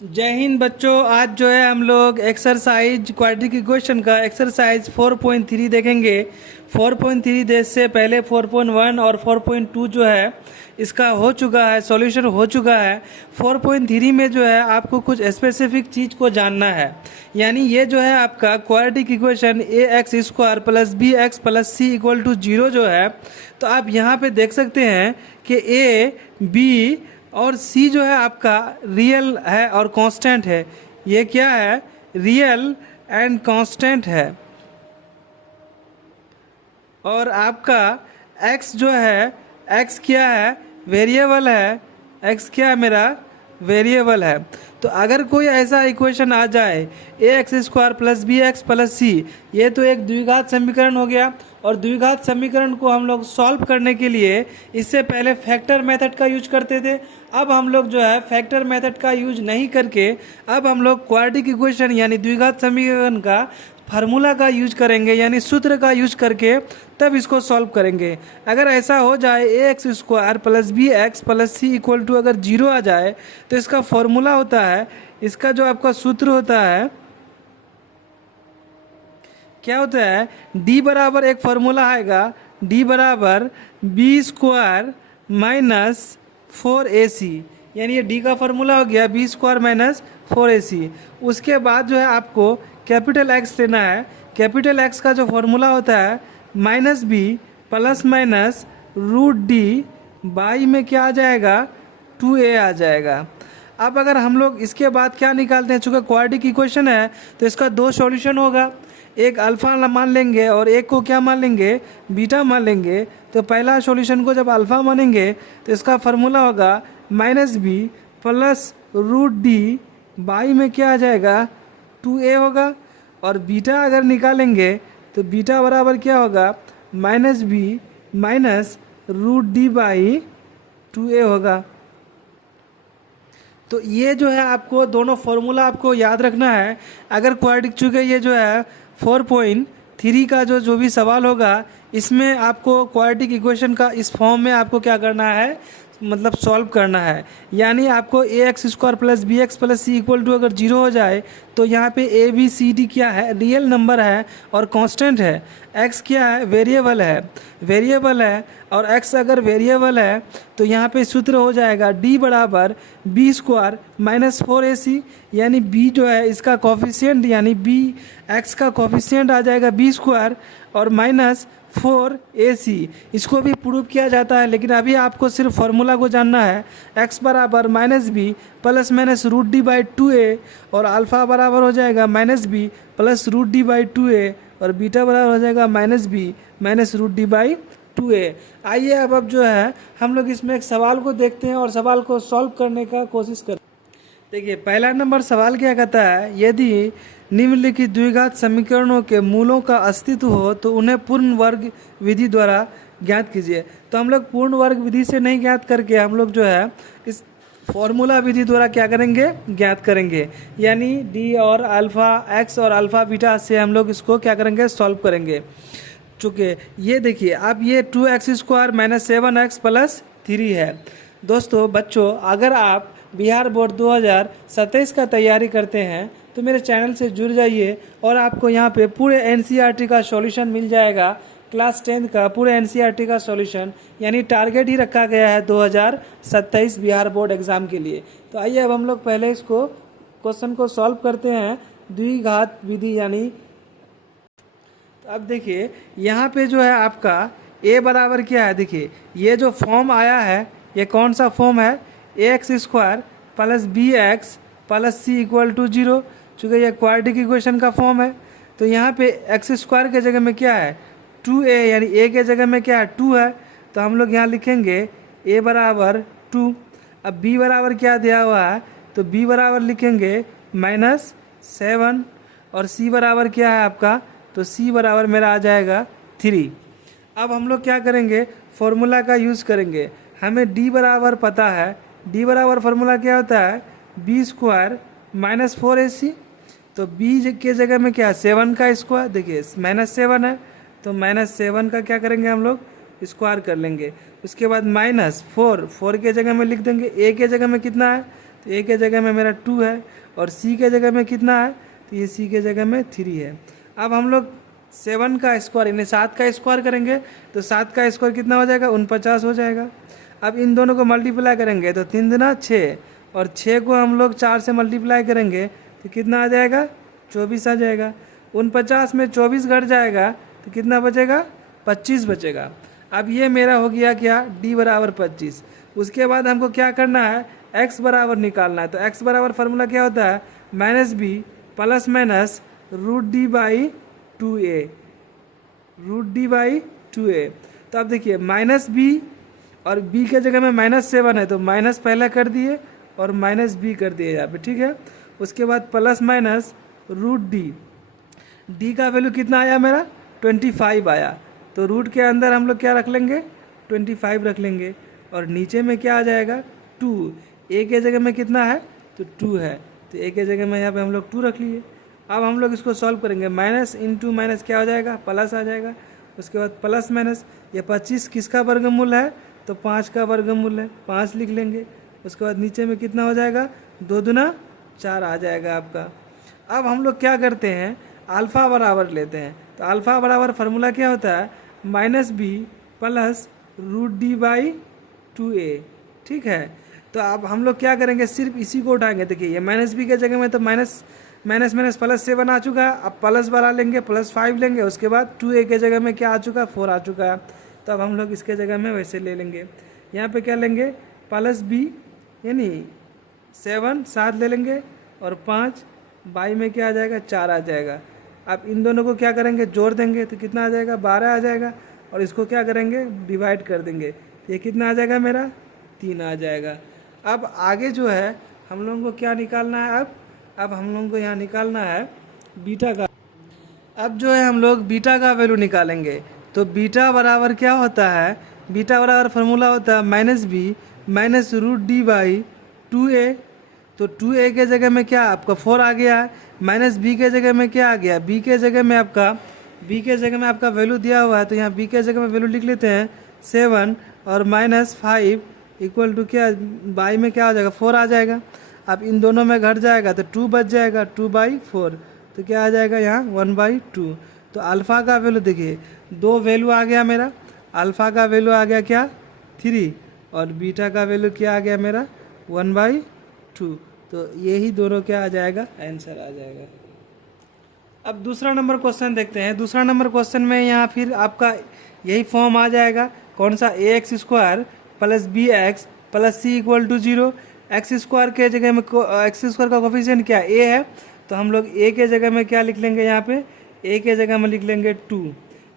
जय हिंद बच्चों। आज जो है हम लोग एक्सरसाइज क्वाड्रेटिक इक्वेशन का एक्सरसाइज 4.3 देखेंगे। 4.3 देश से पहले 4.1 और 4.2 जो है इसका हो चुका है, सॉल्यूशन हो चुका है। 4.3 में जो है आपको कुछ स्पेसिफिक चीज़ को जानना है। यानी ये जो है आपका quadratic equation ax² plus bx plus c equal to 0 जो है, तो आप यहाँ पे देख सकते हैं कि a b और सी जो है आपका रियल है और कांस्टेंट है। ये क्या है? रियल एंड कांस्टेंट है। और आपका एक्स जो है, एक्स क्या है? वेरिएबल है। एक्स क्या है मेरा? वेरिएबल है। तो अगर कोई ऐसा इक्वेशन आ जाए ax² प्लस bx प्लस सी, ये तो एक द्विघात समीकरण हो गया। और द्विघात समीकरण को हम लोग सॉल्व करने के लिए इससे पहले फैक्टर मेथड का यूज करते थे। अब हम लोग जो है फैक्टर मेथड का यूज नहीं करके अब हम लोग क्वाड्रेटिक इक्वेशन यानी द्विघात समीकरण का फार्मूला का यूज करेंगे, यानी सूत्र का यूज करके तब इसको सॉल्व करेंगे। अगर ऐसा हो जाए ax² plus bx plus C equal to अगर 0 आ जाए, तो इसका फॉर्मूला होता है, इसका जो आपका सूत्र होता है क्या होता है? d बराबर एक फार्मूला आएगा, d बराबर b² माइनस 4ac, यानी ये d का फार्मूला हो गया b² माइनस 4ac। उसके बाद जो है आपको कैपिटल X लेना है। कैपिटल X का जो फार्मूला होता है minus b plus minus root D by में क्या आ जाएगा? 2a आ जाएगा। अब अगर हम लोग इसके बाद क्या निकालते हैं, चूँकि क्वाड्रेटिक इक्वेशन है तो इसका दो सॉल्यूशन होगा। एक अल्फ़ा मान लेंगे और एक को क्या मान लेंगे? बीटा मान लेंगे। तो पहला सॉल्यूशन को जब अल्फ़ा मानेंगे तो इसका फार्मूला होगा minus B plus root D by में क्या आ जाएगा? 2a होगा। और बीटा अगर निकालेंगे तो बीटा बराबर क्या होगा? Minus B minus root D by 2a होगा। तो ये जो है आपको दोनों फार्मूला आपको याद रखना है। अगर क्वाड्रेटिक, चूँकि ये जो है 4.3 का जो भी सवाल होगा इसमें आपको क्वाड्रेटिक इक्वेशन का इस फॉर्म में आपको क्या करना है, मतलब सॉल्व करना है। यानी आपको ax² plus bx plus C equal to अगर 0 हो जाए तो यहाँ पे a b c d क्या है? रियल नंबर है और कांस्टेंट है। x क्या है? वेरिएबल है। वेरिएबल है और x अगर वेरिएबल है तो यहाँ पे सूत्र हो जाएगा d बराबर b² माइनस 4ac, यानी b जो है इसका कॉफिशिएंट, यानी b x का कॉफिशिएंट आ जाएगा b² और माइनस 4ac। इसको भी प्रूव किया जाता है, लेकिन अभी आपको सिर्फ फार्मूला को जानना है। x बराबर minus B plus minus root D by 2a और अल्फ़ा बराबर हो जाएगा minus B plus root D by 2a और बीटा बराबर हो जाएगा minus B minus root D by 2a। आइए अब जो है हम लोग इसमें एक सवाल को देखते हैं और सवाल को सॉल्व करने का कोशिश करते हैं। देखिए पहला नंबर सवाल क्या कहता है? यदि निम्नलिखित द्विघात समीकरणों के मूलों का अस्तित्व हो तो उन्हें पूर्ण वर्ग विधि द्वारा ज्ञात कीजिए। तो हम लोग पूर्ण वर्ग विधि से नहीं ज्ञात करके हम लोग जो है इस फॉर्मूला विधि द्वारा क्या करेंगे? ज्ञात करेंगे। यानी डी और अल्फ़ा एक्स और अल्फ़ा बीटा से हम लोग इसको क्या करेंगे? सॉल्व करेंगे। चूँकि ये देखिए अब ये 2x² माइनस 7x प्लस 3 है। दोस्तों बच्चों, अगर आप बिहार बोर्ड 2027 का तैयारी करते हैं तो मेरे चैनल से जुड़ जाइए और आपको यहाँ पे पूरे एनसीईआरटी का सॉल्यूशन मिल जाएगा। क्लास 10 का पूरे एनसीईआरटी का सॉल्यूशन, यानी टारगेट ही रखा गया है 2027 बिहार बोर्ड एग्ज़ाम के लिए। तो आइए अब हम लोग पहले इसको क्वेश्चन को सॉल्व करते हैं द्विघात विधि। यानी तो अब देखिए यहाँ पे जो है आपका a बराबर क्या है? देखिए ये जो फॉर्म आया है ये कौन सा फॉर्म है? ax² plus bx plus C equal to 0। चूँकि ये क्वाड्रेटिक इक्वेशन का फॉर्म है तो यहाँ पे x² के जगह में क्या है? 2a, यानी a के जगह में क्या है? 2 है। तो हम लोग यहाँ लिखेंगे a बराबर 2। अब b बराबर क्या दिया हुआ है? तो b बराबर लिखेंगे माइनस 7 और c बराबर क्या है आपका? तो c बराबर मेरा आ जाएगा 3। अब हम लोग क्या करेंगे? फॉर्मूला का यूज़ करेंगे। हमें d बराबर पता है। d बराबर फार्मूला क्या होता है? b² minus 4ac। तो b के जगह में क्या है? 7 का स्क्वायर। देखिए माइनस 7 है तो माइनस 7 का क्या करेंगे हम लोग? स्क्वायर कर लेंगे। उसके बाद माइनस 4 के जगह में लिख देंगे। a के जगह में कितना है? तो ए के जगह में मेरा 2 है, और सी के जगह में कितना है, तो ये सी के जगह में 3 है। अब हम लोग 7 का स्क्वायर यानी 7 का स्क्वायर करेंगे तो 7 का स्क्वायर कितना हो जाएगा, 49 हो जाएगा। अब इन दोनों को मल्टीप्लाई करेंगे तो 3 दूना 6, और 6 को हम लोग 4 से मल्टीप्लाई करेंगे तो कितना आ जाएगा, 24 आ जाएगा। 49 में 24 घट जाएगा तो कितना बचेगा, 25 बचेगा। अब ये मेरा हो गया क्या, d बराबर 25। उसके बाद हमको क्या करना है, x बराबर निकालना है। तो x बराबर फार्मूला क्या होता है, minus B plus minus root D by 2a, root D by 2a। तो अब देखिए माइनस बी और b के जगह में -7 है तो माइनस पहले कर दिए और माइनस बी कर दिए यहाँ पे, ठीक है। उसके बाद plus minus root D, D का वैल्यू कितना आया मेरा, 25 आया। तो रूट के अंदर हम लोग क्या रख लेंगे, 25 रख लेंगे, और नीचे में क्या आ जाएगा, 2। ए के जगह में कितना है, तो 2 है, तो ए के जगह में यहाँ पे हम लोग 2 रख लिए। अब हम लोग इसको सॉल्व करेंगे, माइनस इंटू माइनस क्या हो जाएगा, प्लस आ जाएगा। उसके बाद प्लस माइनस, ये 25 किसका वर्गमूल है, तो 5 का वर्गमूल है, 5 लिख लेंगे। उसके बाद नीचे में कितना हो जाएगा, 2 दूना 4 आ जाएगा आपका। अब हम लोग क्या करते हैं, अल्फ़ा बराबर लेते हैं। तो अल्फ़ा बराबर फार्मूला क्या होता है, minus B plus root D by 2a, ठीक है। तो अब हम लोग क्या करेंगे, सिर्फ इसी को उठाएंगे। देखिए ये माइनस बी के जगह में तो माइनस माइनस माइनस प्लस 7 आ चुका है, अब प्लस बढ़ा लेंगे, प्लस 5 लेंगे। उसके बाद 2a के जगह में क्या आ चुका है, 4 आ चुका है। तो अब हम लोग इसके जगह में वैसे ले लेंगे। यहाँ पे क्या लेंगे, प्लस बी यानी 7 ले लेंगे, और 5 बाई में क्या आ जाएगा, 4 आ जाएगा। अब इन दोनों को क्या करेंगे, जोड़ देंगे तो कितना आ जाएगा, 12 आ जाएगा। और इसको क्या करेंगे, डिवाइड कर देंगे, ये कितना आ जाएगा मेरा, 3 आ जाएगा। अब आगे जो है हम लोगों को क्या निकालना है, अब हम लोगों को यहाँ निकालना है बीटा का। अब जो है हम लोग बीटा का वैल्यू निकालेंगे। तो बीटा बराबर क्या होता है, बीटा बराबर फार्मूला होता है minus B minus root D by 2a। तो 2a के जगह में क्या आपका 4 आ गया है, माइनस बी के जगह में क्या आ गया, बी के जगह में आपका वैल्यू दिया हुआ है। तो यहाँ बी के जगह में वैल्यू लिख लेते हैं 7, और -5 इक्वल टू क्या, बाई में क्या हो जाएगा, 4 आ जाएगा। अब इन दोनों में घट जाएगा तो 2 बच जाएगा, 2/4। तो क्या आ जाएगा यहाँ 1/2। तो अल्फ़ा का वैल्यू देखिए, 2 वैल्यू आ गया मेरा। अल्फ़ा का वैल्यू आ गया क्या, 3, और बीटा का वैल्यू क्या आ गया मेरा, 1/2। तो यही दोनों क्या आ जाएगा, आंसर आ जाएगा। अब दूसरा नंबर क्वेश्चन देखते हैं। दूसरा नंबर क्वेश्चन में यहाँ फिर आपका यही फॉर्म आ जाएगा, कौन सा, ax² plus bx plus c equal to 0। X square के जगह में एक्स स्क्वायर का कोफिशिएंट क्या a है, तो हम लोग a के जगह में क्या लिख लेंगे, यहाँ पे a के जगह में लिख लेंगे 2।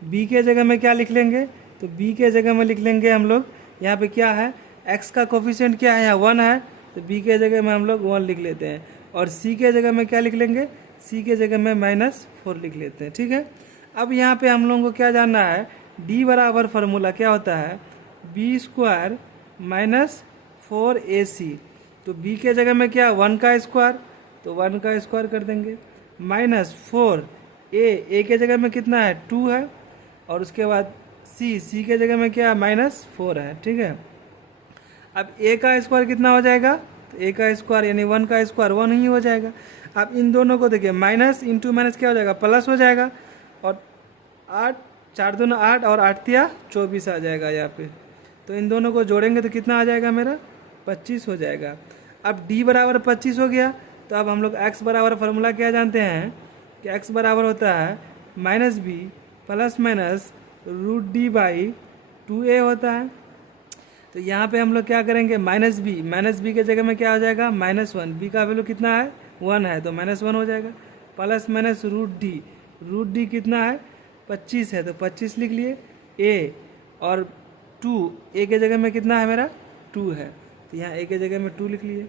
b के जगह में क्या लिख लेंगे, तो b के जगह में लिख लेंगे हम लोग, यहाँ पे क्या है, x का कोफिशिएंट क्या है, यहाँ 1 है, तो b के जगह में हम लोग 1 लिख लेते हैं। और c के जगह में क्या लिख लेंगे, c के जगह में -4 लिख लेते हैं, ठीक है। अब यहाँ पे हम लोगों को क्या जानना है, d बराबर फार्मूला क्या होता है, b² माइनस 4ac। तो b के जगह में क्या, 1 का स्क्वायर, तो 1 का स्क्वायर कर देंगे, -4 a के जगह में कितना है, 2 है, और उसके बाद c के जगह में क्या, -4 है, ठीक है। अब a का स्क्वायर कितना हो जाएगा, तो a का स्क्वायर यानी 1 का स्क्वायर 1 ही हो जाएगा। अब इन दोनों को देखिए, माइनस इंटू माइनस क्या हो जाएगा, प्लस हो जाएगा, और 8 4 दूना 8 और 8 तिया 24 आ जाएगा यहाँ पे। तो इन दोनों को जोड़ेंगे तो कितना आ जाएगा मेरा, 25 हो जाएगा। अब d बराबर 25 हो गया। तो अब हम लोग x बराबर फार्मूला क्या जानते हैं, कि x बराबर होता है minus B plus minus root D by 2a होता है। तो यहाँ पे हम लोग क्या करेंगे, माइनस बी के जगह में क्या हो जाएगा, -1। b का वैल्यू कितना है, 1 है, तो -1 हो जाएगा, प्लस माइनस रूट डी कितना है, 25 है, तो 25 लिख लिए। a और 2 a के जगह में कितना है मेरा, 2 है, तो यहाँ a के जगह में 2 लिख लिए।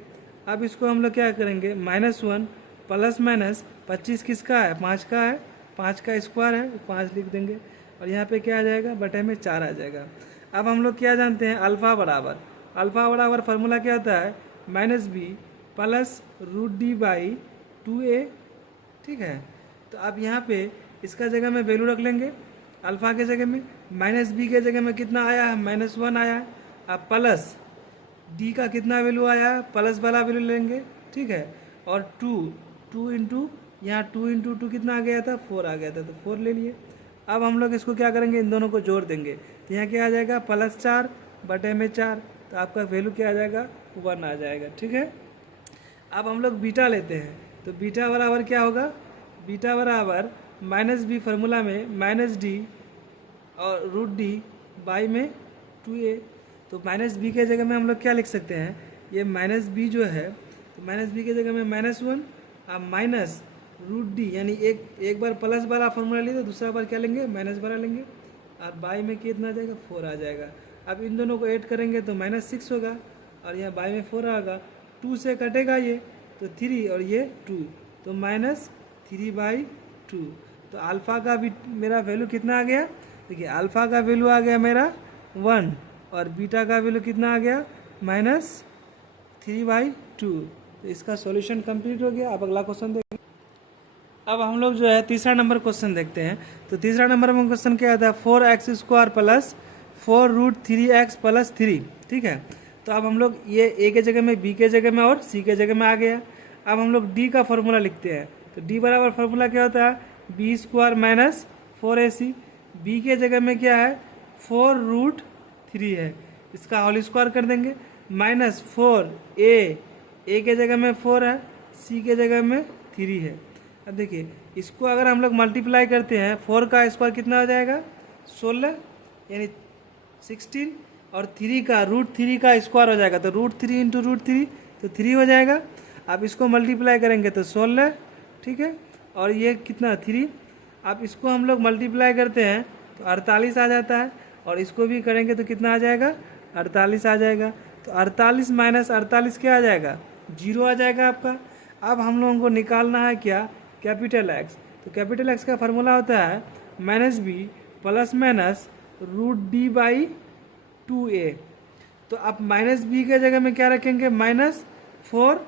अब इसको हम लोग क्या करेंगे, -1 प्लस माइनस 25 किसका है, 5 का है, 5 का स्क्वायर है, 5 लिख देंगे, और यहाँ पे क्या आ जाएगा, बटे में 4 आ जाएगा। अब हम लोग क्या जानते हैं, अल्फ़ा बराबर फार्मूला क्या होता है, -b plus root D by 2a, ठीक है। तो अब यहाँ पे इसका जगह में वैल्यू रख लेंगे, अल्फ़ा के जगह में, -b के जगह में कितना आया है, -1 आया है। अब प्लस डी का कितना वैल्यू आया, प्लस वाला वैल्यू लेंगे, ठीक है। और टू इंटू यहाँ 2 × 2 कितना आ गया था, 4 आ गया था, तो 4 ले लिए। अब हम लोग इसको क्या करेंगे, इन दोनों को जोड़ देंगे, तो यहाँ क्या आ जाएगा, +4 बटे में 4, तो आपका वैल्यू क्या आ जाएगा, 1 आ जाएगा, ठीक है। अब हम लोग बीटा लेते हैं, तो बीटा बराबर क्या होगा, बीटा बराबर -b फार्मूला में -d और √d में 2a। तो -b के जगह में हम लोग क्या लिख सकते हैं, ये -b जो है, तो -b के जगह में -1 अब माइनस √d, यानी एक बार प्लस वाला फार्मूला लिए तो दूसरा बार क्या लेंगे, माइनस वाला लेंगे, और बाई में कितना आ जाएगा, 4 आ जाएगा। अब इन दोनों को ऐड करेंगे तो -6 होगा, और यहाँ बाई में 4 आएगा, 2 से कटेगा ये तो 3 और ये 2, तो -3/2। तो अल्फ़ा का भी मेरा वैल्यू कितना आ गया, देखिए अल्फ़ा का वैल्यू आ गया मेरा 1 और बीटा का वैल्यू कितना आ गया, -3/2। तो इसका सॉल्यूशन कंप्लीट हो गया। अब अगला क्वेश्चन देखिए। अब हम लोग जो है तीसरा नंबर क्वेश्चन देखते हैं। तो तीसरा नंबर में क्वेश्चन क्या आता है, 4x² + 4√3x + 3, ठीक है। तो अब हम लोग ये a के जगह में, b के जगह में और c के जगह में आ गया। अब हम लोग d का फॉर्मूला लिखते हैं, तो d बराबर फार्मूला क्या होता है, b² - 4ac। b के जगह में क्या है, 4√3 है, इसका होल स्क्वायर कर देंगे, -4a, a के जगह में 4 है, c के जगह में 3 है। अब देखिए इसको अगर हम लोग मल्टीप्लाई करते हैं, 4 का स्क्वायर कितना हो जाएगा, 16 यानी 16, और 3 का √3 का स्क्वायर हो जाएगा, तो √3 × √3 तो 3 हो जाएगा। अब इसको मल्टीप्लाई करेंगे तो 16, ठीक है, और ये कितना 3। अब इसको हम लोग मल्टीप्लाई करते हैं तो 48 आ जाता है, और इसको भी करेंगे तो कितना आ जाएगा, 48 आ जाएगा। तो 48 - 48 क्या आ जाएगा, 0 आ जाएगा आपका। अब हम लोगों को निकालना है क्या, कैपिटल X। तो कैपिटल X का फार्मूला होता है -b ± √d/2a। तो अब -b के जगह में क्या रखेंगे, -4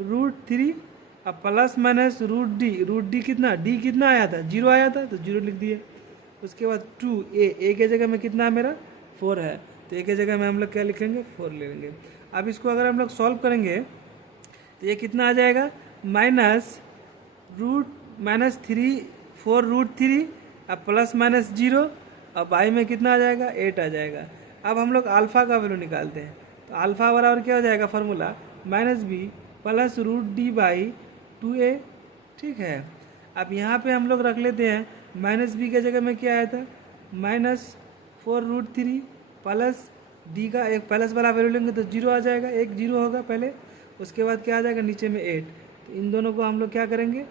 √3, अब प्लस माइनस √d कितना, d कितना आया था, 0 आया था, तो 0 लिख दिए। उसके बाद 2a के जगह में कितना मेरा 4 है, तो a के जगह में हम लोग क्या लिखेंगे, 4 ले लेंगे। अब इसको अगर हम लोग सॉल्व करेंगे तो ये कितना आ जाएगा, -4√3 अब +-0, अब y में कितना आ जाएगा, 8 आ जाएगा। अब हम लोग अल्फ़ा का वैल्यू निकालते हैं, तो अल्फ़ा बराबर क्या हो जाएगा फार्मूला, -b + √d/2a, ठीक है। अब यहाँ पे हम लोग रख लेते हैं, -b के जगह में क्या आया था, -4√3 प्लस d का एक प्लस वाला वैल्यू लेंगे तो 0 आ जाएगा, एक 0 होगा पहले, उसके बाद क्या आ जाएगा नीचे में 8। तो इन दोनों को हम लोग क्या करेंगे,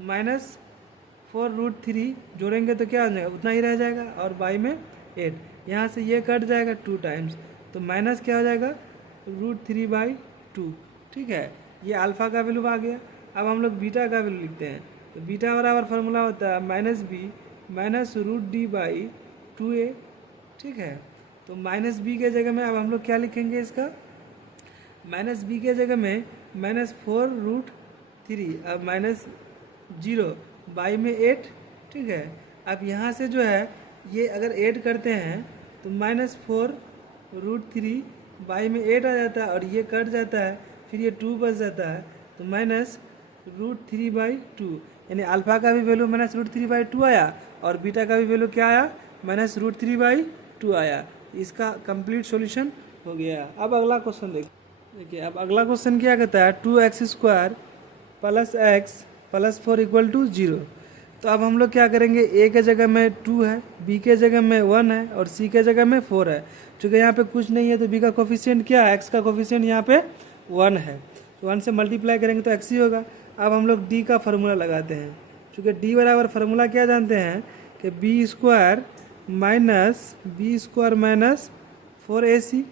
-4√3 जोड़ेंगे तो क्या आ जाएगा, उतना ही रह जाएगा, और y में 8, यहाँ से ये कट जाएगा 2 टाइम्स, तो माइनस क्या हो जाएगा, √3/2, ठीक है। ये अल्फ़ा का वैल्यू आ गया। अब हम लोग बीटा का वैल्यू लिखते हैं, तो बीटा बराबर फार्मूला होता है -b -√d/2a, ठीक है। तो -b के जगह में अब हम लोग क्या लिखेंगे, इसका -b के जगह में -4√3 अब -0 y में 8, ठीक है। अब यहाँ से जो है ये अगर ऐड करते हैं तो -4√3 y में 8 आ जाता है, और ये कट जाता है, फिर ये 2 बच जाता है, तो -√3/2, यानी अल्फ़ा का भी वैल्यू -√3/2 आया, और बीटा का भी वैल्यू क्या आया, -√3/2 आया। इसका कंप्लीट सॉल्यूशन हो गया। अब अगला क्वेश्चन देखिए। अब अगला क्वेश्चन क्या कहता है, 2x² + x + 4 = 0। तो अब हम लोग क्या करेंगे, a के जगह में 2 है, b के जगह में 1 है, और c के जगह में 4 है। चूँकि यहाँ पे कुछ नहीं है तो b का कोफिशिएंट क्या है, x का कोफिशिएंट यहाँ पे 1 है, तो 1 से मल्टीप्लाई करेंगे तो x ही होगा। अब हम लोग d का फार्मूला लगाते हैं, चूँकि d बराबर फार्मूला क्या जानते हैं कि b² - -4ac।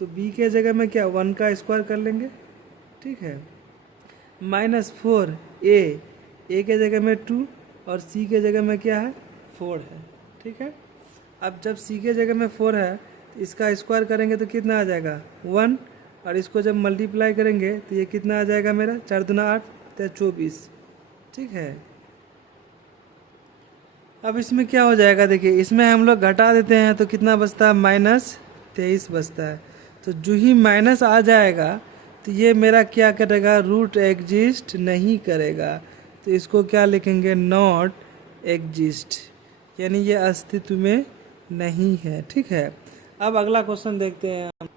तो b के जगह में क्या 1 का स्क्वायर कर लेंगे, ठीक है, -4a के जगह में 2, और c के जगह में क्या है 4 है, ठीक है। अब जब c के जगह में 4 है तो इसका स्क्वायर करेंगे तो कितना आ जाएगा 1, और इसको जब मल्टीप्लाई करेंगे तो ये कितना आ जाएगा मेरा 4 दूना 8 तो 24, ठीक है। अब इसमें क्या हो जाएगा, देखिए इसमें हम लोग घटा देते हैं तो कितना बचता है, 23 बचता है। तो जो ही माइनस आ जाएगा तो ये मेरा क्या करेगा, रूट एग्जिस्ट नहीं करेगा। तो इसको क्या लिखेंगे, नॉट एग्जिस्ट, यानी ये अस्तित्व में नहीं है। ठीक है, अब अगला क्वेश्चन देखते हैं हम।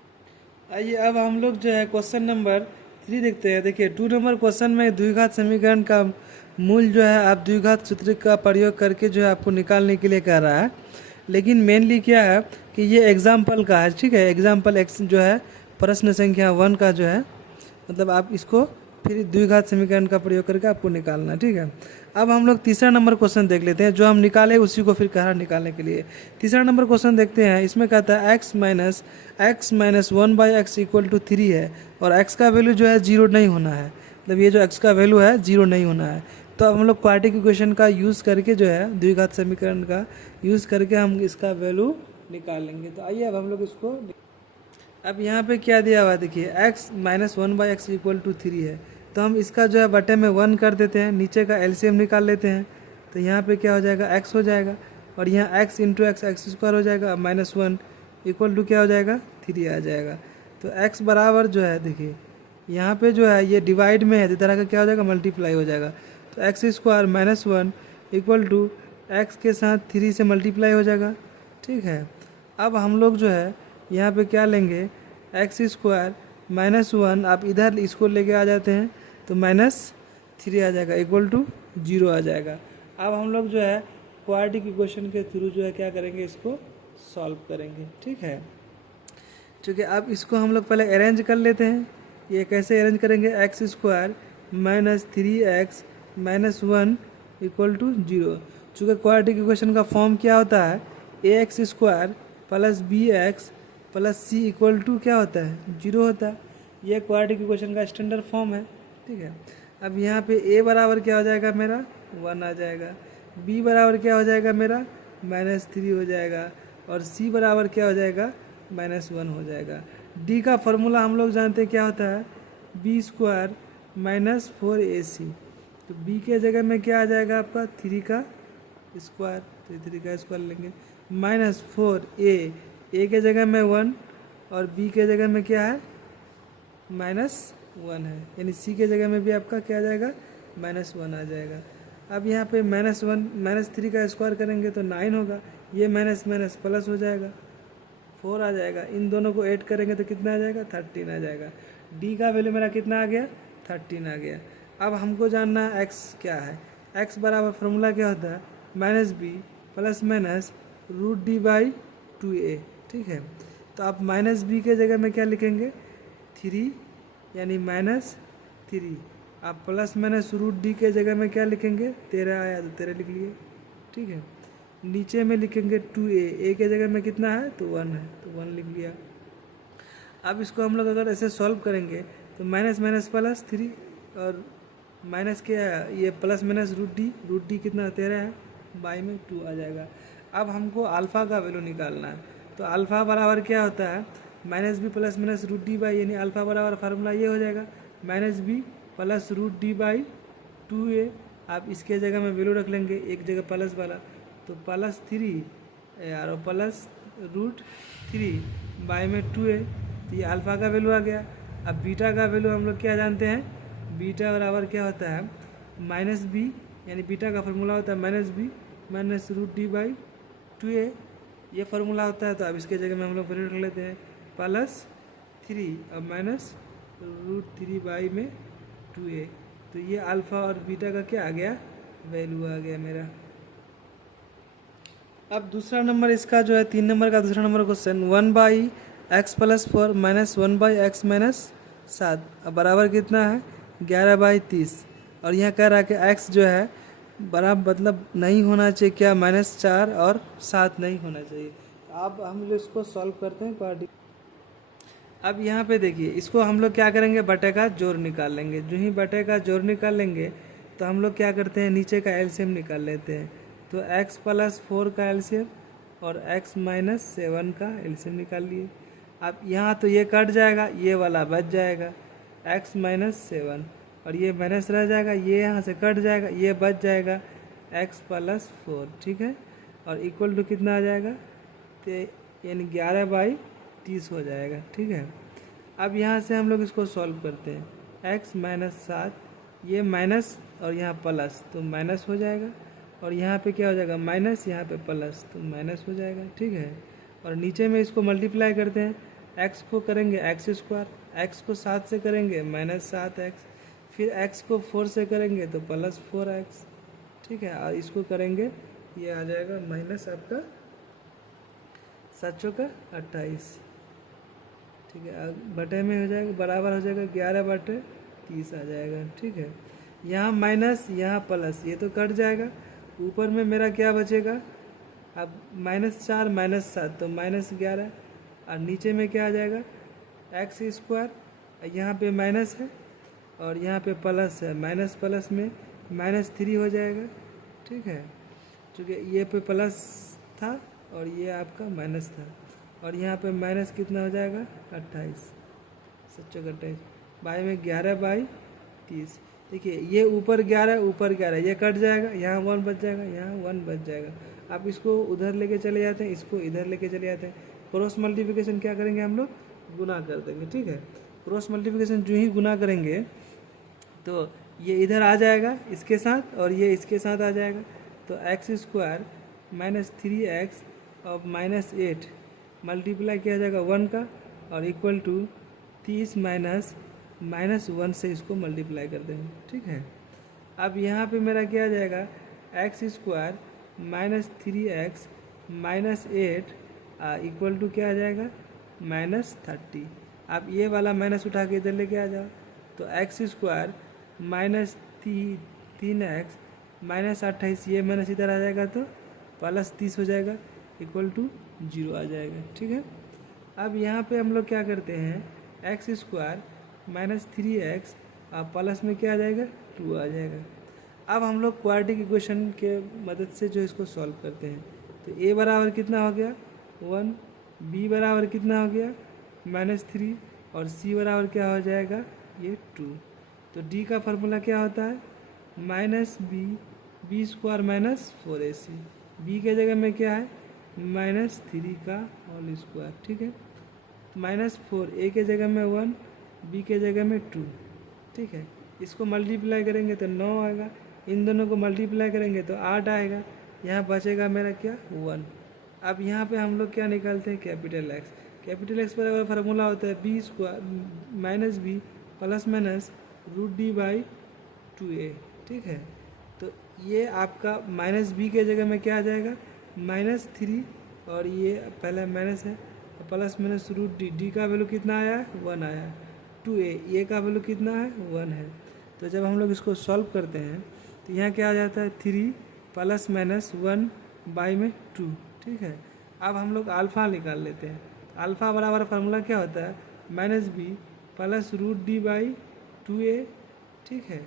आइए अब हम लोग जो है क्वेश्चन नंबर 3 देखते हैं। देखिए 2 नंबर क्वेश्चन में द्विघात समीकरण का मूल जो है आप द्विघात सूत्र का प्रयोग करके जो है आपको निकालने के लिए कह रहा है, लेकिन मेनली क्या है कि ये एग्जाम्पल का है। ठीक है, एग्जाम्पल एक्स जो है प्रश्न संख्या 1 का जो है, मतलब आप इसको फिर द्विघात समीकरण का प्रयोग करके आपको निकालना। ठीक है, अब हम लोग तीसरा नंबर क्वेश्चन देख लेते हैं। जो हम निकाले उसी को फिर कहा निकालने के लिए तीसरा नंबर क्वेश्चन देखते हैं। इसमें कहता है x minus 1/x equal to 3 है और x का वैल्यू जो है 0 नहीं होना है, मतलब ये जो x का वैल्यू है 0 नहीं होना है। तो अब हम लोग क्वाड्रेटिक इक्वेशन का यूज़ करके जो है द्विघात समीकरण का यूज़ करके हम इसका वैल्यू निकालेंगे। तो आइए अब हम लोग इसको, अब यहाँ पे क्या दिया हुआ है देखिए, x minus 1/x equal to 3 है, तो हम इसका जो है बटे में 1 कर देते हैं, नीचे का एलसीएम निकाल लेते हैं। तो यहाँ पे क्या हो जाएगा, x हो जाएगा, और यहाँ x इंटू एक्स स्क्वायर हो जाएगा, -1 इक्वल टू क्या हो जाएगा, 3 आ जाएगा। तो x बराबर जो है देखिए यहाँ पे जो है ये डिवाइड में है, इस तरह का क्या हो जाएगा, मल्टीप्लाई हो जाएगा। तो x square -1 equal to x के साथ 3 से मल्टीप्लाई हो जाएगा। ठीक है, अब हम लोग जो है यहाँ पे क्या लेंगे, एक्स स्क्वायर -1, आप इधर इसको लेके आ जाते हैं तो -3 आ जाएगा इक्वल टू 0 आ जाएगा। अब हम लोग जो है क्वाड्रेटिक इक्वेशन के थ्रू जो है क्या करेंगे, इसको सॉल्व करेंगे। ठीक है, चूँकि अब इसको हम लोग पहले अरेंज कर लेते हैं। ये कैसे अरेंज करेंगे, x square -3x -1 equal to 0। चूँकि क्वाड्रेटिक इक्वेशन का फॉर्म क्या होता है, ax square plus bx plus c equal to क्या होता है, 0 होता है। ये क्वाड्रेटिक इक्वेशन का स्टैंडर्ड फॉर्म है। ठीक है, अब यहाँ पे a बराबर क्या हो जाएगा मेरा, 1 आ जाएगा, b बराबर क्या हो जाएगा मेरा, -3 हो जाएगा, और c बराबर क्या हो जाएगा, -1 हो जाएगा। d का फॉर्मूला हम लोग जानते हैं क्या होता है, b स्क्वायर -4ac। तो b के जगह में क्या आ जाएगा आपका, 3 का स्क्वायर, तो 3 का स्क्वायर लेंगे, -4a, a के जगह में 1 और b के जगह में क्या है, -1 है, यानी c के जगह में भी आपका क्या आ जाएगा, -1 आ जाएगा। अब यहाँ पे -3 का स्क्वायर करेंगे तो 9 होगा, ये माइनस माइनस प्लस हो जाएगा, 4 आ जाएगा। इन दोनों को ऐड करेंगे तो कितना आ जाएगा, 13 आ जाएगा। डी का वैल्यू मेरा कितना आ गया, 13 आ गया। अब हमको जानना है एक्स क्या है। एक्स बराबर फार्मूला क्या होता है, -b प्लस माइनस √d/2a। ठीक है, तो आप -b के जगह में क्या लिखेंगे, 3, यानी -3। आप प्लस माइनस √d के जगह में क्या लिखेंगे, 13 आया तो 13 लिख लिए। ठीक है, नीचे में लिखेंगे 2a, a के जगह में कितना है तो 1 है, तो 1 लिख लिया। अब इसको हम लोग अगर ऐसे सॉल्व करेंगे तो माइनस माइनस प्लस 3 और माइनस क्या है, ये प्लस माइनस √d कितना 13 है, बाई में 2 आ जाएगा। अब हमको अल्फ़ा का वैल्यू निकालना है, तो अल्फ़ा बराबर क्या होता है, -b plus minus √d by, यानी अल्फ़ा बराबर फार्मूला ये हो जाएगा -b प्लस √d/2a। आप इसके जगह में वैल्यू रख लेंगे, एक जगह प्लस वाला, तो +3 और प्लस √3 बाई में 2a, तो ये अल्फ़ा का वैल्यू आ गया। अब बीटा का वैल्यू हम लोग क्या जानते हैं, बीटा बराबर क्या होता है, -b, यानी बीटा का फार्मूला होता है -b माइनस √d/2a, ये फार्मूला होता है। तो अब इसके जगह में हम लोग वैल्यू रख लेते हैं +3 और माइनस √3 बाई में 2a, तो ये अल्फ़ा और बीटा का क्या आ गया, वैल्यू आ गया मेरा। अब दूसरा नंबर इसका जो है 3 नंबर का दूसरा नंबर क्वेश्चन, 1/x + 4 - 1/x - 7 अब बराबर कितना है, 11/30। और यहाँ कह रहा है कि x जो है बराबर मतलब नहीं होना चाहिए क्या, -4 और 7 नहीं होना चाहिए। अब हम लोग इसको सॉल्व करते हैं क्वाड्रेटिक। अब यहाँ पे देखिए, इसको हम लोग क्या करेंगे, बटे का जोड़ निकाल लेंगे। जो ही बटे का जोड़ निकाल लेंगे तो हम लोग क्या करते हैं, नीचे का एलसीएम निकाल लेते हैं। तो x + 4 का एलसीएम और x - 7 का एलसीएम निकाल लिए। अब यहाँ तो ये कट जाएगा, ये वाला बच जाएगा, x - 7, और ये माइनस रह जाएगा, ये यहाँ से कट जाएगा, ये बच जाएगा x + 4। ठीक है, और इक्वल टू कितना आ जाएगा, तो यानी 11/30 30 हो जाएगा। ठीक है, अब यहाँ से हम लोग इसको सॉल्व करते हैं। x माइनस 7, ये माइनस और यहाँ प्लस, तो माइनस हो जाएगा, और यहाँ पे क्या हो जाएगा माइनस, यहाँ पे प्लस, तो माइनस हो जाएगा। ठीक है, और नीचे में इसको मल्टीप्लाई करते हैं, x को करेंगे x स्क्वायर, x को 7 से करेंगे माइनस 7x, फिर x को 4 से करेंगे तो प्लस 4x। ठीक है, और इसको करेंगे ये आ जाएगा माइनस आपका 7 चौका 28। ठीक है, बटे में हो जाएगा, बराबर हो जाएगा 11/30 आ जाएगा। ठीक है, यहाँ माइनस यहाँ प्लस, ये तो कट जाएगा, ऊपर में मेरा क्या बचेगा, अब -4 -7 तो -11, और नीचे में क्या आ जाएगा एक्स स्क्वायर, यहाँ पे माइनस है और यहाँ पे प्लस है, माइनस प्लस में -3 हो जाएगा। ठीक है, क्योंकि ये पे प्लस था और ये आपका माइनस था, और यहाँ पे माइनस कितना हो जाएगा 28, 7/28 बाई में 11/30। देखिए ये ऊपर 11 ऊपर 11, ये कट जाएगा, यहाँ 1 बच जाएगा, यहाँ 1 बच जाएगा। आप इसको उधर लेके चले जाते हैं, इसको इधर लेके चले जाते हैं, क्रॉस मल्टीप्लिकेशन क्या करेंगे हम लोग, गुना कर देंगे। ठीक है, क्रॉस मल्टीप्लिकेशन जो ही गुना करेंगे तो ये इधर आ जाएगा इसके साथ, और ये इसके साथ आ जाएगा, तो एक्स स्क्वायर -3x और -8 मल्टीप्लाई किया जाएगा 1 का, और इक्वल टू 30 -1 से इसको मल्टीप्लाई कर देंगे। ठीक है, अब यहाँ पे मेरा क्या आ जाएगा x square -3x -8 equal to क्या आ जाएगा -30। आप ये वाला माइनस उठा के इधर लेके आ जाओ, तो एक्स स्क्वायर -3x -28, ये माइनस इधर आ जाएगा तो +30 हो जाएगा, इक्वल टू 0 आ जाएगा। ठीक है, अब यहाँ पे हम लोग क्या करते हैं, एक्स स्क्वायर -3x और प्लस में क्या आ जाएगा 2 आ जाएगा। अब हम लोग क्वाड्रेटिक इक्वेशन के मदद से जो इसको सॉल्व करते हैं, तो a बराबर कितना हो गया 1, b बराबर कितना हो गया -3, और c बराबर क्या हो जाएगा ये 2। तो d का फार्मूला क्या होता है -b स्क्वायर -4ac, b के जगह में क्या है -3 का होल स्क्वायर। ठीक है, -4, a के जगह में 1, b के जगह में 2। ठीक है, इसको मल्टीप्लाई करेंगे तो 9 आएगा, इन दोनों को मल्टीप्लाई करेंगे तो 8 आएगा, यहाँ बचेगा मेरा क्या 1। अब यहाँ पे हम लोग क्या निकालते हैं कैपिटल एक्स, कैपिटल एक्स बराबर फार्मूला होता है b स्क्वायर -b ± √d/2a। ठीक है, तो ये आपका -b के जगह में क्या आ जाएगा -3, और ये पहले माइनस है, प्लस माइनस √d का वैल्यू कितना आया 1 आया, 2a ये का वैल्यू कितना है 1 है। तो जब हम लोग इसको सॉल्व करते हैं तो यहाँ क्या आ जाता है 3 ± 1 बाई में 2। ठीक है, अब हम लोग अल्फ़ा निकाल लेते हैं, अल्फ़ा बराबर फार्मूला क्या होता है -b + √d/2a। ठीक है,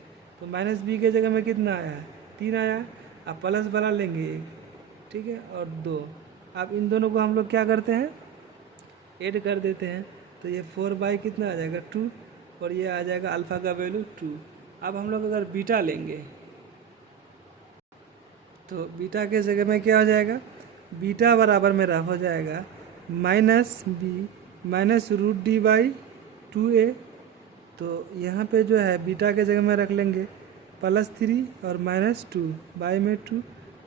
तो -b के जगह में कितना आया है 3 आया, अब प्लस वाला लेंगे 1। ठीक है, और 2, अब इन दोनों को हम लोग क्या करते हैं ऐड कर देते हैं, तो ये 4 बाई कितना आ जाएगा 2, और ये आ जाएगा अल्फ़ा का वैल्यू 2। अब हम लोग अगर बीटा लेंगे तो बीटा के जगह में क्या हो जाएगा, बीटा बराबर मेरा हो जाएगा -b √d/2a। तो यहाँ पे जो है बीटा के जगह में रख लेंगे +3 और -2 बाई में 2,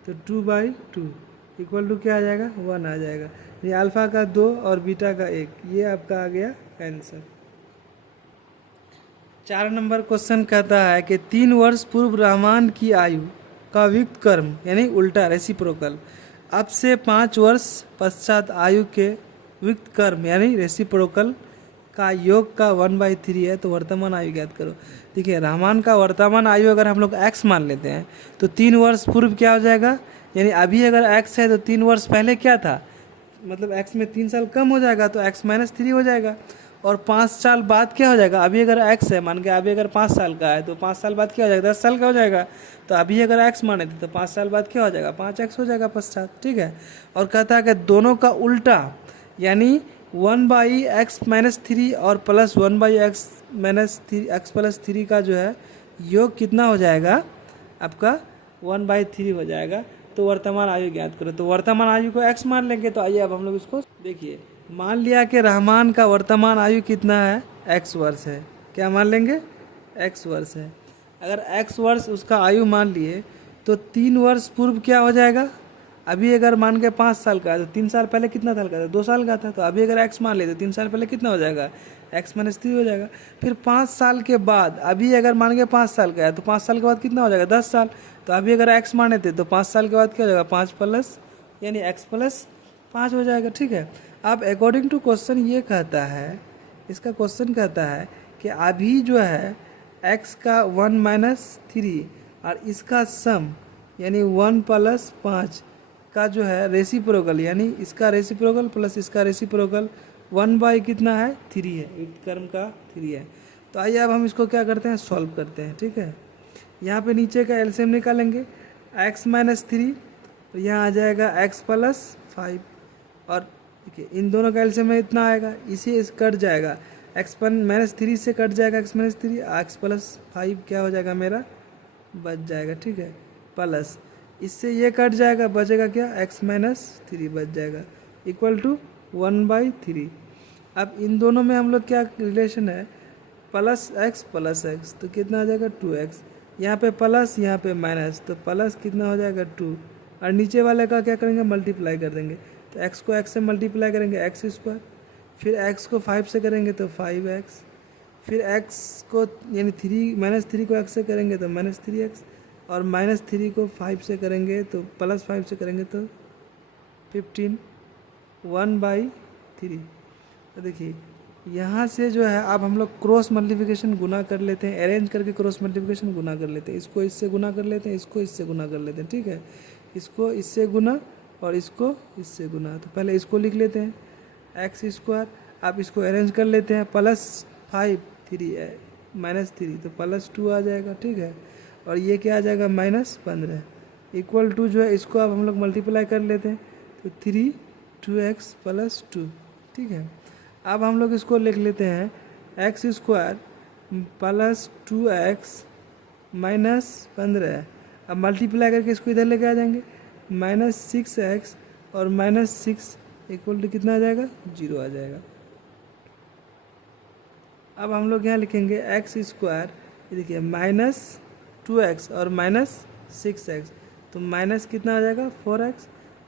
तो 2/2 इक्वल टू क्या आ जाएगा 1 आ जाएगा। ये अल्फ़ा का 2 और बीटा का 1, ये आपका आ गया आंसर। 4 नंबर क्वेश्चन कहता है कि 3 वर्ष पूर्व रहमान की आयु का व्युत्क्रम कर्म यानी उल्टा रेसिप्रोकल अब से 5 वर्ष पश्चात आयु के व्युत्क्रम कर्म यानी रेसिप्रोकल का योग का 1/3 है, तो वर्तमान आयु ज्ञात करो। देखिए रहमान का वर्तमान आयु अगर हम लोग x मान लेते हैं तो 3 वर्ष पूर्व क्या हो जाएगा, यानी अभी अगर x है तो 3 वर्ष पहले क्या था, मतलब x में 3 साल कम हो जाएगा तो x -3 हो जाएगा, और 5 साल बाद क्या हो जाएगा, अभी अगर x है मान के अभी अगर 5 साल का है तो 5 साल बाद क्या हो जाएगा 10 साल का हो जाएगा, तो अभी अगर x माने थे तो 5 साल बाद क्या हो जाएगा 5x हो जाएगा पश्चात। ठीक है, और कहता है कि दोनों का उल्टा यानी 1/x -3 और प्लस 1/x - 3 का जो है योग कितना हो जाएगा आपका 1/3 हो जाएगा। तो वर्तमान आयु ज्ञात करो, तो वर्तमान आयु को x मान लेंगे। तो आइए अब हम लोग इसको देखिए मान लिया कि रहमान का वर्तमान आयु कितना है, x वर्ष है। क्या मान लेंगे, x वर्ष है। अगर x वर्ष उसका आयु मान लिए तो 3 वर्ष पूर्व क्या हो जाएगा, अभी अगर मान के 5 साल का है तो 3 साल पहले कितना साल का था, 2 साल का था। तो अभी अगर x मान ले तो 3 साल पहले कितना हो जाएगा, x माइनस 3 हो जाएगा। फिर 5 साल के बाद, अभी अगर मान के 5 साल का है तो 5 साल के बाद कितना हो जाएगा, 10 साल। तो अभी अगर x माने थे तो 5 साल के बाद क्या हो जाएगा, 5 प्लस यानी x प्लस 5 हो जाएगा। ठीक है। अब अकॉर्डिंग टू क्वेश्चन ये कहता है, इसका क्वेश्चन कहता है कि अभी जो है x का 1 माइनस 3 और इसका सम यानी 1 प्लस 5 का जो है रेसिप्रोकल, यानी इसका रेसिप्रोकल प्लस इसका रेसिप्रोकल 1 बाई कितना है, 3 है, कर्म का 3 है। तो आइए अब हम इसको क्या करते हैं, सॉल्व करते हैं। ठीक है। यहाँ पे नीचे का एलसीएम निकालेंगे, x माइनस 3 तो यहाँ आ जाएगा x प्लस 5 और देखिए इन दोनों का एलसीएम में इतना आएगा, इसी कट जाएगा, x माइनस 3 से कट जाएगा x माइनस 3, x प्लस 5 क्या हो जाएगा मेरा, बच जाएगा। ठीक है। प्लस इससे ये कट जाएगा, बचेगा क्या, x माइनस 3 बच जाएगा, इक्वल टू 1/3। अब इन दोनों में हम लोग क्या रिलेशन है, प्लस x प्लस x, तो कितना आ जाएगा 2x, यहाँ पे प्लस यहाँ पे माइनस, तो प्लस कितना हो जाएगा 2 और नीचे वाले का क्या करेंगे, मल्टीप्लाई कर देंगे। तो x को x से मल्टीप्लाई करेंगे x स्क्वायर, फिर x को 5 से करेंगे तो 5x, फिर x को यानी 3 माइनस 3 को x से करेंगे तो माइनस 3x, और माइनस 3 को 5 से करेंगे तो प्लस 5 से करेंगे तो 15, 1/3। तो देखिए यहाँ से जो है अब हम लोग क्रॉस मल्टीप्लिकेशन गुना कर लेते हैं, अरेंज करके क्रॉस मल्टीप्लिकेशन गुना कर लेते हैं, इसको इससे गुना कर लेते हैं, इसको इससे गुना कर लेते हैं। ठीक है। इसको इससे गुना और इसको इससे गुना, तो पहले इसको लिख लेते हैं x स्क्वायर, अब इसको अरेंज कर लेते हैं, प्लस 5 3 माइनस 3 तो प्लस 2 आ जाएगा। ठीक है। और ये क्या आ जाएगा, माइनस 15 इक्वल टू जो है इसको अब हम लोग मल्टीप्लाई कर लेते हैं तो 3 2x प्लस 2। ठीक है। अब हम लोग इसको लिख लेते हैं x square plus 2x minus 15, अब मल्टीप्लाई करके इसको इधर लेके आ जाएंगे, माइनस 6x और माइनस 6 इक्वल टू कितना आ जाएगा, 0 आ जाएगा। अब हम लोग यहाँ लिखेंगे x स्क्वायर, देखिए माइनस 2x और माइनस 6x, तो माइनस कितना आ जाएगा 4x,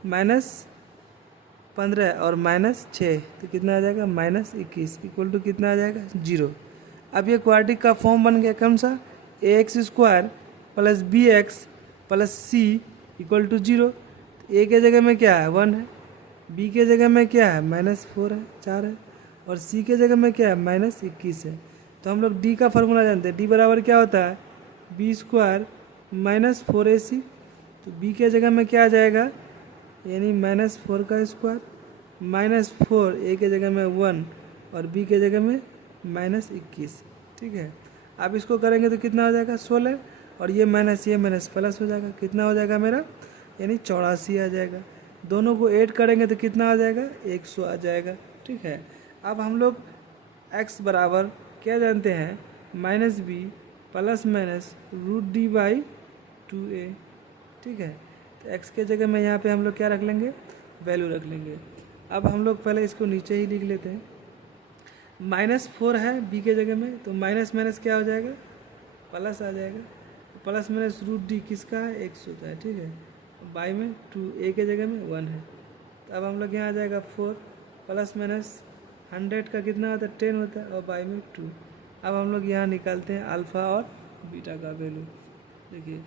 माइनस 15 और माइनस 6 तो कितना आ जाएगा, माइनस 21 इक्वल टू कितना आ जाएगा, 0। अब ये क्वाड्रेटिक का फॉर्म बन गया, कौन सा, ax square plus bx plus c equal to 0। a के जगह में क्या है, 1 है, b के जगह में क्या है, माइनस 4 है, 4 है, और c के जगह में क्या है, माइनस 21 है। तो हम लोग d का फार्मूला जानते हैं, d बराबर क्या होता है, बी स्क्वायर माइनस 4ac, तो b के जगह में क्या आ जाएगा, यानी माइनस 4 का स्क्वायर, माइनस 4 a के जगह में 1 और b के जगह में माइनस 21। ठीक है। अब इसको करेंगे तो कितना हो जाएगा, 16, और ये माइनस प्लस हो जाएगा, कितना हो जाएगा मेरा, यानी 84 आ जाएगा। दोनों को ऐड करेंगे तो कितना आ जाएगा, 100 आ जाएगा। ठीक है। अब हम लोग x बराबर क्या जानते हैं, minus B plus minus √d/2a। ठीक है। तो x के जगह में यहाँ पे हम लोग क्या रख लेंगे, वैल्यू रख लेंगे। अब हम लोग पहले इसको नीचे ही लिख लेते हैं, माइनस 4 है b के जगह में, तो माइनस माइनस क्या हो जाएगा, प्लस आ जाएगा, प्लस माइनस √d किसका है, 100 का है। ठीक है। बाई में 2 a के जगह में 1 है, तो अब हम लोग यहाँ आ जाएगा 4 प्लस माइनस 100 का कितना होता है, 10 होता है, और बाई में 2। अब हम लोग यहाँ निकालते हैं अल्फ़ा और बीटा का वैल्यू। देखिए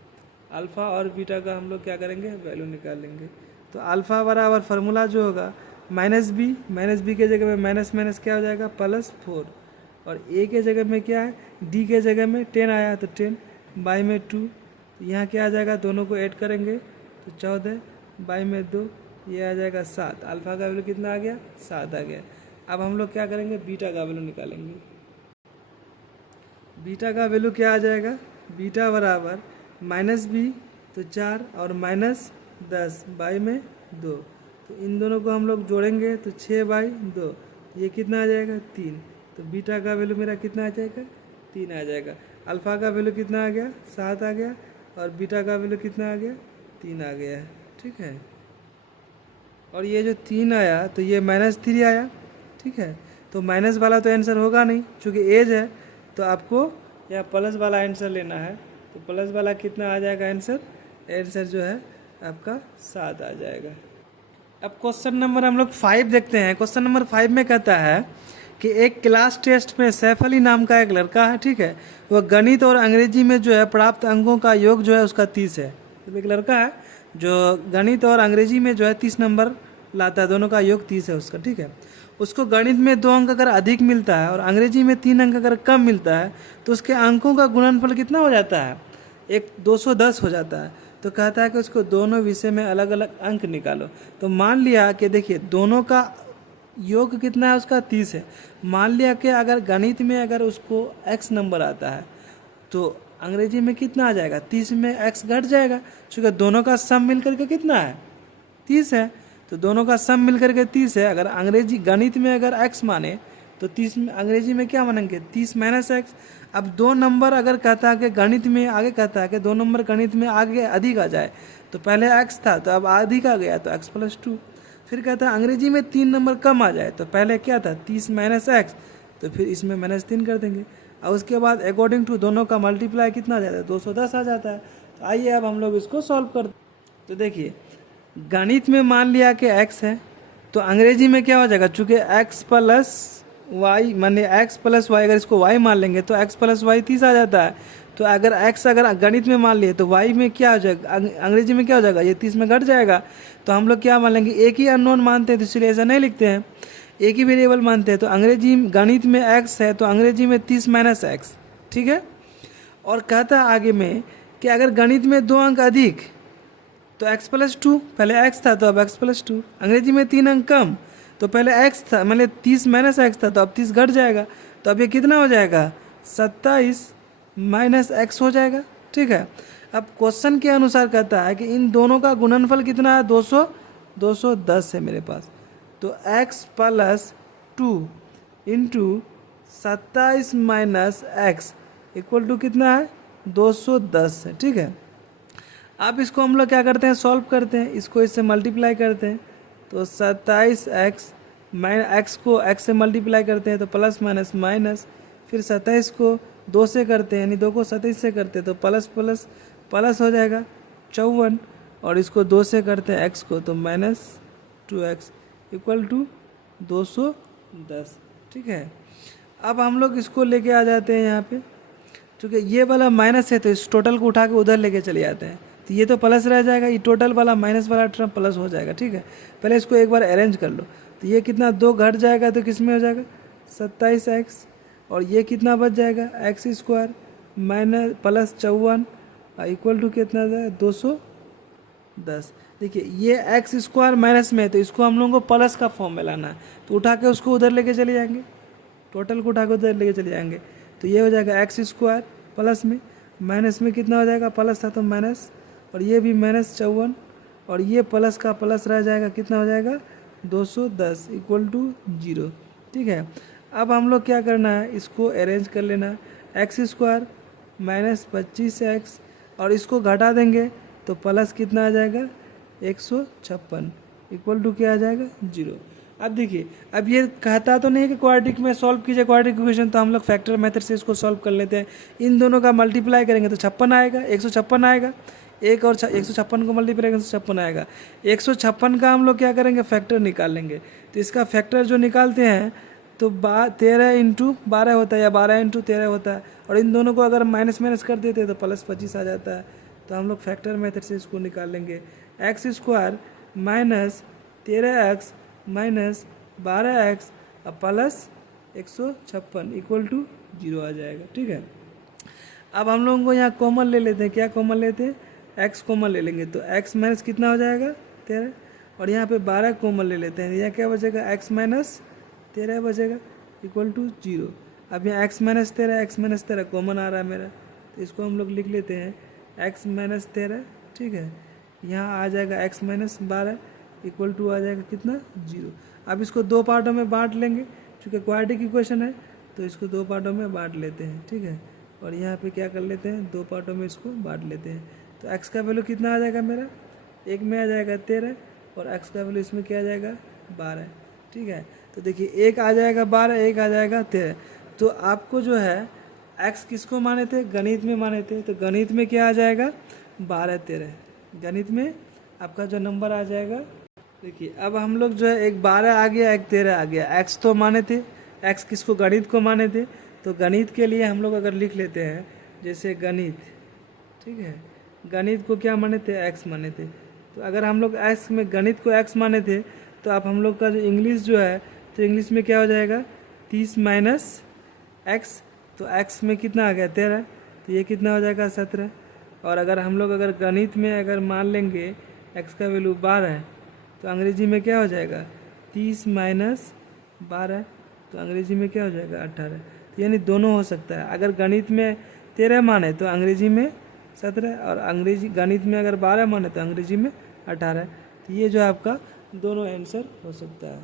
अल्फ़ा और बीटा का हम लोग क्या करेंगे, वैल्यू निकाल लेंगे। तो अल्फ़ा बराबर फार्मूला जो होगा माइनस बी के जगह में माइनस माइनस क्या हो जाएगा, प्लस 4, और a के जगह में क्या है, d के जगह में 10 आया तो 10 बाई में 2, तो यहाँ क्या आ जाएगा, दोनों को ऐड करेंगे तो 14 बाई में 2, ये आ जाएगा 7। अल्फ़ा का वैल्यू कितना आ गया, 7 आ गया। अब हम लोग क्या करेंगे, बीटा का वैल्यू निकालेंगे। बीटा का वैल्यू क्या आ जाएगा, बीटा बराबर माइनस बी तो 4 और माइनस 10 बाई में 2, तो इन दोनों को हम लोग जोड़ेंगे तो 6/2, ये कितना आ जाएगा, 3। तो बीटा का वैल्यू मेरा कितना आ जाएगा, 3 आ जाएगा। अल्फ़ा का वैल्यू कितना आ गया, 7 आ गया, और बीटा का वैल्यू कितना आ गया, 3 आ गया है। ठीक है। और ये जो 3 आया तो ये -3 आया, ठीक है। तो माइनस वाला तो आंसर होगा नहीं, चूँकि एज है तो आपको यहाँ प्लस वाला आंसर लेना है। तो प्लस वाला कितना आ जाएगा आंसर? आंसर जो है आपका 7 आ जाएगा। अब क्वेश्चन नंबर हम लोग 5 देखते हैं। क्वेश्चन नंबर 5 में कहता है कि एक क्लास टेस्ट में सैफ अली नाम का एक लड़का है, ठीक है, वह गणित और अंग्रेजी में जो है प्राप्त अंकों का योग जो है उसका 30 है। तो एक लड़का है जो गणित और अंग्रेजी में जो है 30 नंबर लाता है, दोनों का योग 30 है उसका, ठीक है। उसको गणित में 2 अंक अगर अधिक मिलता है और अंग्रेजी में 3 अंक अगर कम मिलता है तो उसके अंकों का गुणनफल कितना हो जाता है? 210 हो जाता है। तो कहता है कि उसको दोनों विषय में अलग अलग अंक निकालो। तो मान लिया कि देखिए दोनों का योग कितना है उसका 30 है। मान लिया कि अगर गणित में अगर उसको x नंबर आता है तो अंग्रेजी में कितना आ जाएगा? 30 में x घट जाएगा, क्योंकि दोनों का सम मिल करके कितना है? 30 है। तो दोनों का सम मिल करके 30 है। अगर अंग्रेजी गणित में अगर x माने तो 30 में अंग्रेजी में क्या मानेंगे? 30 माइनस एक्स। अब 2 नंबर अगर कहता है कि गणित में आगे, कहता है कि 2 नंबर गणित में आगे अधिक आ जाए, तो पहले x था तो अब अधिक आ गया तो x + 2। फिर कहता है अंग्रेजी में 3 नंबर कम आ जाए, तो पहले क्या था? 30 माइनस एक्स, तो फिर इसमें -3 कर देंगे। और उसके बाद अकॉर्डिंग टू दोनों का मल्टीप्लाई कितना आ जाता है? 210 आ जाता है। तो आइए अब हम लोग इसको सॉल्व करते हैं। तो देखिए गणित में मान लिया कि x है, तो अंग्रेजी में क्या हो जाएगा? चूँकि x + y माने x + y, अगर इसको y मान लेंगे तो x + y 30 आ जाता है। तो अगर x अगर गणित में मान लिए तो y में क्या हो जाएगा? अंग्रेजी में क्या हो जाएगा? ये 30 में घट जाएगा। तो हम लोग क्या मान लेंगे? एक ही अननोन मानते हैं तो इसलिए ऐसा नहीं लिखते हैं, एक ही वेरिएबल मानते हैं। तो अंग्रेजी गणित में x है तो अंग्रेजी में 30 माइनस एक्स, ठीक है। और कहता है आगे में कि अगर गणित में 2 अंक अधिक तो x + 2, पहले x था तो अब x + 2। अंग्रेजी में 3 अंक कम तो पहले x था, मतलब 30 माइनस एक्स था तो अब 30 घट जाएगा। तो अब ये कितना हो जाएगा? 27 माइनस एक्स हो जाएगा, ठीक है। अब क्वेश्चन के अनुसार कहता है कि इन दोनों का गुणनफल कितना है? 210 है मेरे पास। तो x + 2 into 27 minus x equal to कितना है? 210 है, ठीक है। अब इसको हम लोग क्या करते हैं? सॉल्व करते हैं, इसको इससे मल्टीप्लाई करते हैं। तो 27x एक्स को x से मल्टीप्लाई करते हैं तो प्लस माइनस माइनस, फिर 27 को 2 से करते हैं, यानी 2 को 27 से करते हैं तो प्लस प्लस प्लस हो जाएगा 54, और इसको 2 से करते हैं x को तो -2x इक्वल टू 210, ठीक है। अब हम लोग इसको लेके आ जाते हैं यहाँ पे, क्योंकि ये वाला माइनस है तो इस टोटल को उठा के उधर लेके चले जाते हैं। तो ये तो प्लस रह जाएगा, ये टोटल वाला माइनस वाला टर्म प्लस हो जाएगा, ठीक है। पहले इसको एक बार अरेंज कर लो। तो ये कितना 2 घट जाएगा तो किस में हो जाएगा? 27x, और ये कितना बच जाएगा? x² minus plus 54 equal to कितना जाएगा? 210। देखिए ये x² माइनस में है तो इसको हम लोगों को प्लस का फॉर्म में लाना है, तो उठा के उसको उधर लेके चले जाएंगे, टोटल को उठा के उधर लेके चले जाएंगे। तो ये हो जाएगा x² प्लस में, माइनस में कितना हो जाएगा? प्लस था तो माइनस, और ये भी -54, और ये प्लस का प्लस रह जाएगा, कितना हो जाएगा? 210 इक्वल टू 0, ठीक है। अब हम लोग क्या करना है? इसको अरेंज कर लेना, x² माइनस 25x, और इसको घटा देंगे तो प्लस कितना आ जाएगा? 156 इक्वल टू क्या आ जाएगा? 0। अब देखिए, अब ये कहता तो नहीं है कि क्वाड्रेटिक में सॉल्व कीजिए क्वाड्रेटिक इक्वेशन, तो हम लोग फैक्टर मेथड से इसको सॉल्व कर लेते हैं। इन दोनों का मल्टीप्लाई करेंगे तो 56 आएगा, 156 आएगा, एक और 156 को मल्टीप्लाई करेंगे तो 56 आएगा। 156 का हम लोग क्या करेंगे? फैक्टर निकाल लेंगे। तो इसका फैक्टर जो निकालते हैं तो 13 × 12 होता है या 12 × 13 होता है, और इन दोनों को अगर माइनस माइनस कर देते हैं तो +25 आ जाता है। तो हम लोग फैक्टर मेथड से इसको निकाल लेंगे। x² minus 13x minus 12x और प्लस 156 इक्वल टू 0 आ जाएगा, ठीक है। अब हम लोगों को यहाँ कॉमन ले लेते हैं। क्या कॉमन लेते हैं? x कॉमन ले लेंगे तो x माइनस कितना हो जाएगा? 13, और यहाँ पे 12 कॉमन ले लेते हैं। यहाँ क्या बचेगा? x माइनस 13 बचेगा इक्वल टू 0। अब यहाँ x माइनस 13 कॉमन आ रहा है मेरा, तो इसको हम लोग लिख लेते हैं x माइनस 13, ठीक है। यहाँ आ जाएगा x माइनस 12 इक्वल टू आ जाएगा कितना? 0। अब इसको 2 पार्टों में बांट लेंगे, क्योंकि क्वाड्रेटिक इक्वेशन है तो इसको 2 पार्टों में बांट लेते हैं, ठीक है। और यहाँ पे क्या कर लेते हैं? 2 पार्टों में इसको बांट लेते हैं। तो x का वैल्यू कितना आ जाएगा मेरा? एक में आ जाएगा 13, और x का वैल्यू इसमें क्या आ जाएगा? 12, ठीक है। तो तो देखिए एक आ जाएगा 12, एक आ जाएगा 13। तो आपको जो है x किसको माने थे, गणित में माने थे, तो गणित में क्या आ जाएगा 12 13, गणित में आपका जो नंबर आ जाएगा। देखिए अब हम लोग जो है एक 12 आ गया, एक 13 आ गया, x तो माने थे, x किसको गणित को माने थे, तो गणित के लिए हम लोग अगर लिख लेते हैं जैसे गणित, ठीक है, गणित को क्या माने थे, x माने थे। तो अगर हम लोग x में गणित को x माने थे तो आप हम लोग का जो इंग्लिश जो है, तो इंग्लिश में क्या हो जाएगा 30 माइनस x, तो x में कितना आ गया 13, तो ये कितना हो जाएगा 17। और अगर हम लोग अगर गणित में अगर मान लेंगे x का वैल्यू 12 है, तो अंग्रेजी में क्या हो जाएगा 30 माइनस 12, तो अंग्रेजी में क्या हो जाएगा 18। तो यानी दोनों हो सकता है, अगर गणित में 13 माने तो अंग्रेजी में 17, और अंग्रेजी गणित में अगर 12 माने तो अंग्रेजी में 18। तो ये जो आपका दोनों आंसर हो सकता है।